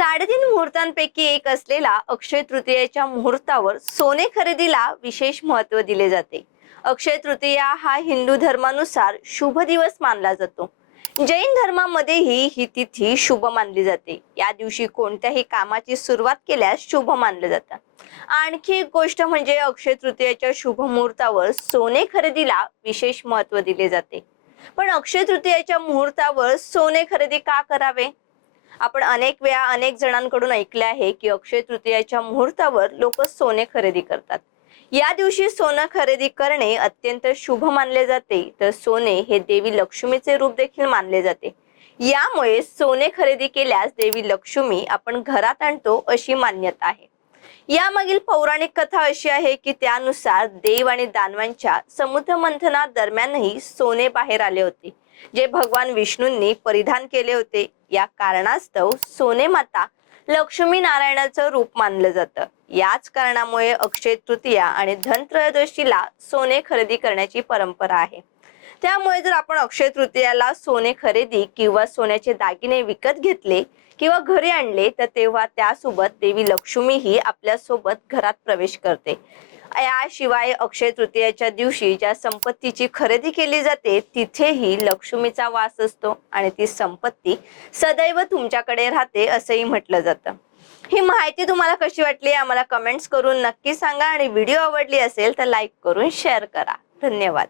साडेतीन मुहूर्तांपैकी एक असलेला अक्षय तृतीयेच्या मुहूर्तावर सोने खरेदीला विशेष महत्त्व दिले जाते. अक्षय तृतीया हा हिंदू धर्मानुसार शुभ दिवस मानला जातो. जैन धर्मामध्येही ही तिथी शुभ मानली जाते. या दिवशी कोणत्याही कामाची सुरुवात केल्यास शुभ मानलं जातं. आणखी एक गोष्ट म्हणजे अक्षय तृतीयेच्या शुभ मुहूर्तावर सोने खरेदीला विशेष महत्त्व दिले जाते. पण अक्षय तृतीयेच्या मुहूर्तावर सोने खरेदी का करावे? आपण अनेक वेळा अनेक जणांकडून ऐकले आहे की अक्षय तृतीयाच्या मुहूर्तावर लोक सोने खरेदी करतात. या दिवशी सोनं खरेदी करणे अत्यंत शुभ मानले जाते. तर सोने हे देवी लक्ष्मीचे रूप देखील मानले जाते. यामुळे सोने खरेदी केल्यास देवी लक्ष्मी आपण घरात आणतो अशी मान्यता आहे. यामागील पौराणिक कथा अशी आहे की त्यानुसार देव आणि दानवांच्या समुद्र मंथना दरम्यानही सोने बाहेर आले होते. जे भगवान विष्णूंनी परिधान केले होते या कारणास्तव सोने माता लक्ष्मी नारायणाचं रूप मानलं जातं. याच कारणामुळे अक्षय तृतीया आणि धनत्रयोदशीला सोने खरेदी करण्याची परंपरा आहे. त्यामुळे जर आपण अक्षय तृतीयाला सोने खरेदी किंवा सोन्याचे दागिने विकत घेतले किंवा घरी आणले तर तेव्हा त्यासोबत देवी लक्ष्मीही आपल्यासोबत घरात प्रवेश करते. याशिवाय अक्षय तृतीयाच्या दिवशी ज्या संपत्तीची खरेदी केली जाते तिथेही लक्ष्मीचा वास असतो आणि ती संपत्ती सदैव तुमच्याकडे राहते असंही म्हटलं जातं. ही माहिती तुम्हाला कशी वाटली आम्हाला कमेंट्स करून नक्की सांगा आणि व्हिडिओ आवडली असेल तर लाईक करून शेअर करा. धन्यवाद.